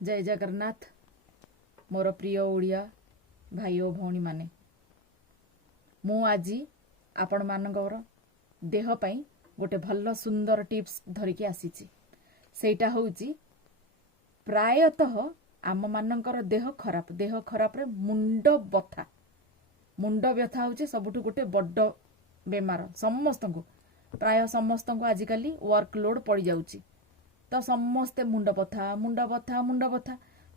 जय जगन्नाथ मोर प्रिय ओडिया भाई और भौणी माने मु आज आपण मानकर देह पई गोटे भल सुंदर टिप्स धरिकी आसीची। सेटा होउची प्रायतः आम मानकर देह खराप रे मुंड व्यथा होउची सबुठु गोटे बड्ड बेमार। समस्त को प्राय समस्त को आजिकली वर्कलोड पड़ जाउची तो समस्ते मुंड बथा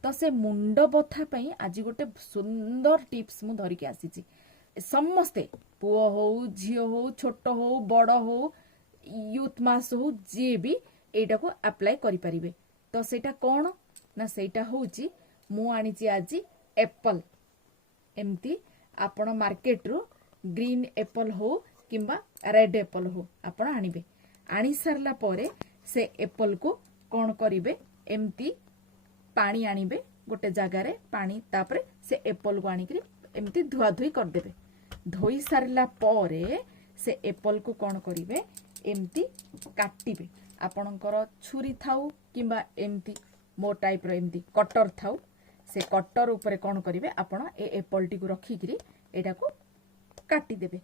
तो से मुंड बथा पई आज गोटे सुंदर टिप्स मु धरिकी आसीची। समस्ते पुओ हो झियो हो छोट हो बड़ हो यूथ मास हो जे भी एटा को अप्लाई करि परिबे। तो सेटा कोन ना सेटा होउची मु आनीची आज एप्पल एमती आपण मार्केट रू ग्रीन एप्पल हो किंबा रेड एप्पल हो आपण आनिबे। आनी सरला परे से एप्पल को कौन करिवे एमती पानी आनिबे गोटे जगार पानी तापरे से एप्पल को आनिकरी एमती धुआ धुई कर देबे। धोई सारला परे से एप्पल को कौन करिवे एमती काटिबे। आपणकर छुरी थाउ किंबा एमती मो टाइप रो एमती कटर थाउ से कटर ऊपर कौन करिवे आपण ए एप्पल टी को रखिकरी एटा को काटी देबे।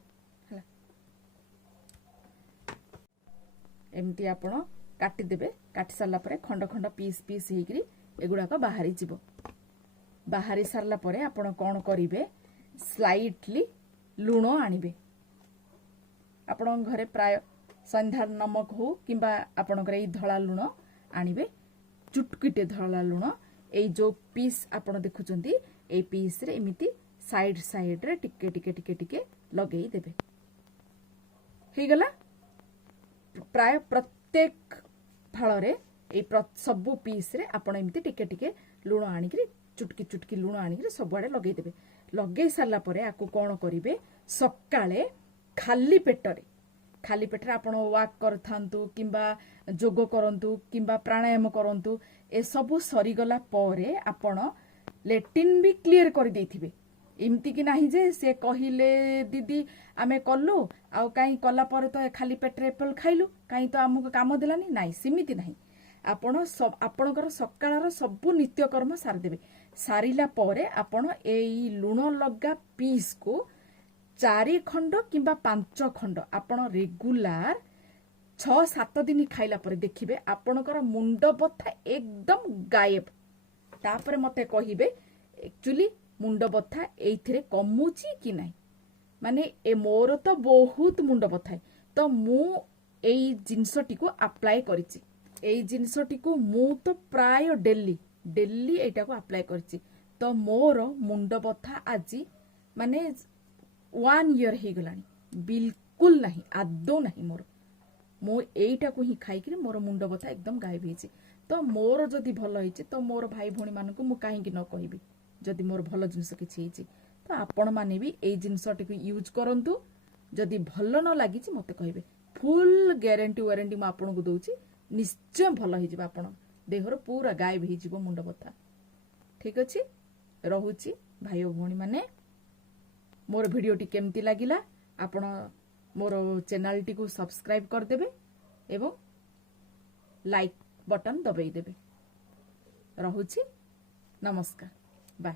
एमती आपण काटी देबे। काटी सारला परे खंड खंड पीस पीस हेकरी एगुड़ाक बाहरी जीवो। बाहरी सारला परे आपण कौन करिवे स्लाइटली लुण आनिबे। आपण घरे प्राय संध्या नमक हो किंबा आपणकर ए धला लुण आनिबे। चुटकीटे धला लुण ए जो पीस आपण देखुचंती ए पीस रे एमिति साइड साइड रे टिके टिके टिके टिके लगेई देबे। हे गला प्राय प्रत्येक फल रे सबु पीस रे आपण एमती टिके टिके लुण आनिकरी चुटकी चुटकी लुण आनिकरी सबुआडे लगेई देबे। लगेई सारला परे आकु कोन करिवे सकाळे खाली पेटरे आपण वाक करथांतु किंबा जोग करंतु किंबा प्राणायाम करंतु ए सबु सरी गला परे आपण लेटिन भी क्लियर कर देथिबे। एमती कि नाही जे से कहिले दीदी आमे कल्लु आउ काई कला पर तो खाली पेटरे एप्पल खाइलु काई तो हमको काम देलानी नाही सिमिति नाही। आपण सब आपणकर सकाळर सबु नित्य कर्म सार देबे। सारिला परे आपण एई लुण लगा पीस को 4 खंड किंबा 5 खंड आपण रेगुलर 6-7 दिन खाइला परे देखिबे आपणकर मुंड बथा एकदम गायब। तापरे मते कहिबे एक्चुअली मुंड बथा एइथिरे कमुची कि नाही। माने ए मोर तो बहुत मुंड बथाय तो मु एई जिंसटी को अप्लाई करिछि। एई जिंसटी को मु तो प्राय डेली एटा को अप्लाई करिछि तो मोर मुंड बथा आजी माने 1 ईयर हे गलानी बिल्कुल नहीं आदो नहीं मोर मो एइटा को ही खाई कि मोर मुंड बथा एकदम गायब हेछि। तो मोर जदि भल हेछि तो मोर भाई भौणी मानकु मु काहे कि न कहिबी जदि मोर भल जिंस किछि हेछि तो आपण माने भी एई जिंसटी को यूज करंतु। जदि भल न लागिछि मते कहिबे फुल ग्यारंटी वारंटी म आपण को दोछि निश्चय भल हे जिबा आपण देहर पूरा गायब हे जिवो मुंड बथा। ठीक अछि रहुछि भाई ओ भौणी माने मोर वीडियो टी केमती लागिला आपण मोर चैनल टी को सब्सक्राइब कर देबे एवं लाइक बटन दबाई देबे। रहुछि नमस्कार बाय।